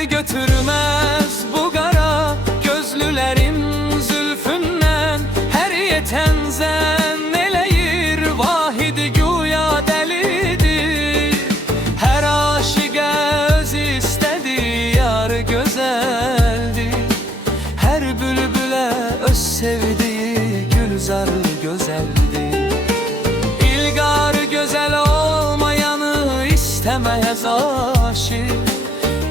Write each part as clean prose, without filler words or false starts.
El götürmez bu kara gözlülerin zülfünden. Her yeten zanneleyir vahidi güya delidir. Her aşık öz istediği yar güzeldir. Her bülbüle öz sevdiği gülzar güzeldir. İlgar güzel olmayanı istemez aşık.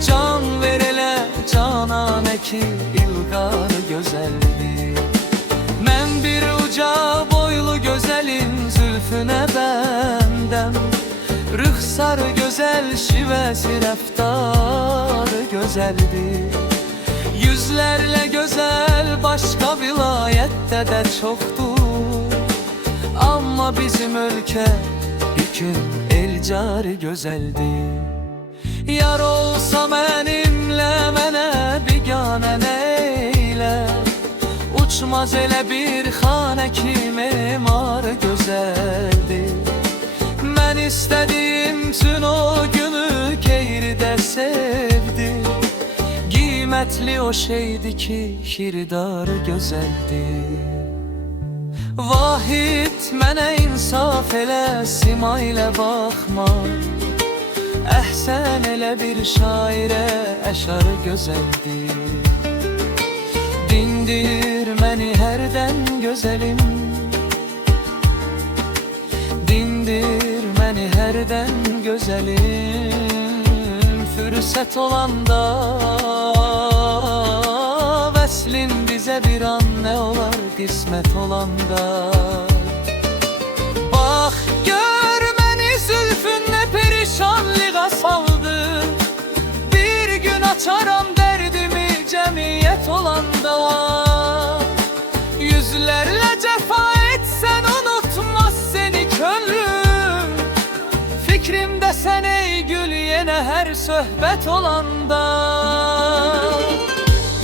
Can verele canane ki ilgar güzeldir. Men bir uca boylu güzelin zülfüne bendem. Rıhsar güzel şivesi reftar güzeldir. Yüzlerle güzel başka vilayette de çoktur. Ama bizim ülke hüküm elcar güzeldir. Yar olsa benimle mene bigane neyle. Uçmaz ele bir hane ki memar güzeldir. Ben istediğim tüm o günü keyride sevdim. Kıymetli o şeydi ki hirdar güzeldi. Vahid mene insaf ele sima ile bakma. Ehsen ele bir şaire eşar güzeldi. Dindir meni herden güzelim. Dindir meni herden güzelim. Fırsat olanda veslin bize bir an ne olar kısmet olanda. Bak gör meni zülfünle perişanlığa saldı. Bir gün açaram derdimi cemiyet olanda. Yüzlerle cefa etsen unutmaz seni gönlüm. Fikrimde sen ey gül yine her sohbet olanda.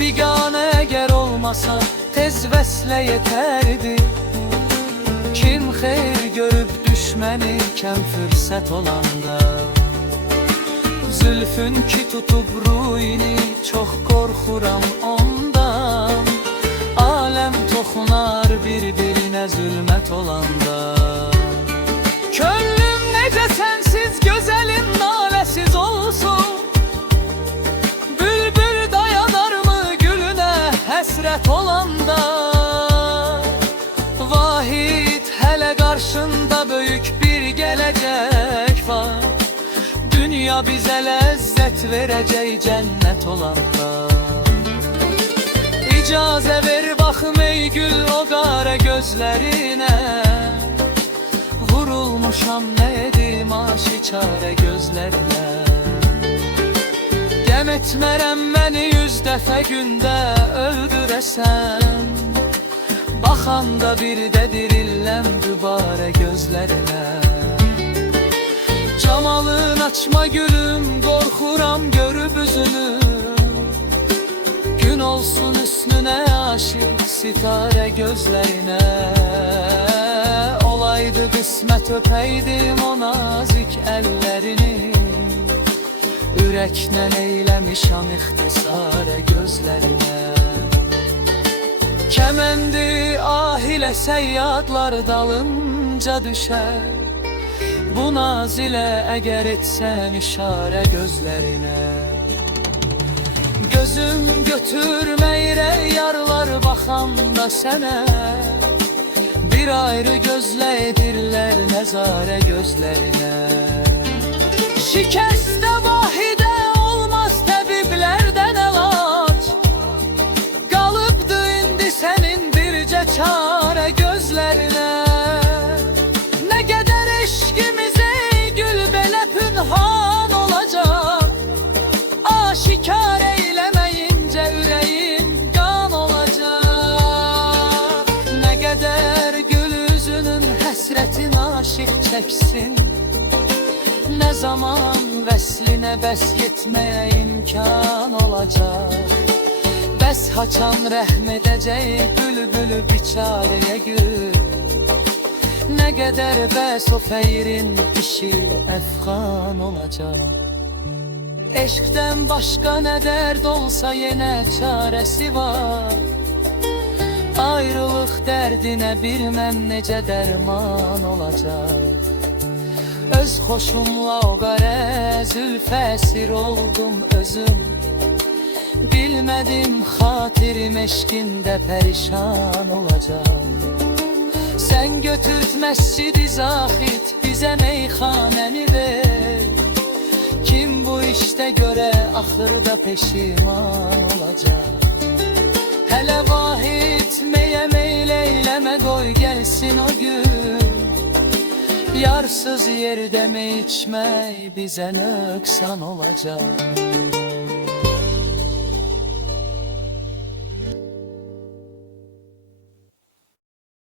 Bigane eğer olmasa tez vesle yeterdi. Kim hayır görüp düşmen iken fırsat olanda. Zülfün ki tutup ruhini çok korkuram ondan. Alem toxunar birbirine zulmet olanda. Könlüm nece sensiz güzelin nalesiz olsun. Bülbül dayanar mı gülüne hasret olanda. Vahid hele karşında büyük bir gelecek var. Dünya bize lezzet vereceği cennet olanda. İcaze ver bakım ey gül o kara gözlerine. Vurulmuşam neydim aşikare gözlerine. Dem etmerem beni 100 defa günde öldüresen. Baxanda bir de dirillem dübare gözlerine. Camalın açma gülüm korkuram görüp üzünü. Gün olsun üstüne aşık sitare gözlerine. Olaydı kısmet öpeydim o nazik ellerini. Yürekten eylemişam ihtisare gözlerine. Kemendi ah ile seyyadlar dalınca düşer. Bu naz ile eğer etsen işare gözlerine. Gözüm götürmeyre yarlar bakan da sene. Bir ayrı gözle edirler nezare gözlerine. Şikeste vahide olmaz tabiplerden elaç. Kalıptı indi senin birce çare gözlerine. Ne kadar eşkimize gül bele pünhan olacak. Aşikar eylemeyince yüreğin kan olacak. Ne kadar gül yüzünün hasretin aşık çeksin. Ne zaman vesline bes yetmeye imkan olacak. Bes haçan rahmedeceği bülbülü biçareye gül. Ne kadar bes o feyrin işi efkan olacak. Eşkdən başqa nə dərd olsa yenə çarəsi var. Ayrılıq dərdinə bilməm necə dərman olacaq. Öz xoşumla o qərə zülfə əsir oldum özüm. Bilmədim xatirim eşkində pərişan olacaq. Sən götürt məscid-i Zahid, bizə meyxanəni ver. Kim bu işdə görə axırda peşiman olacaq. Hələ vahid meyə meyl eyləmə, qoy gəlsin o gün. Yarsız yerdə mey içmək bizə nöqsan olacaq.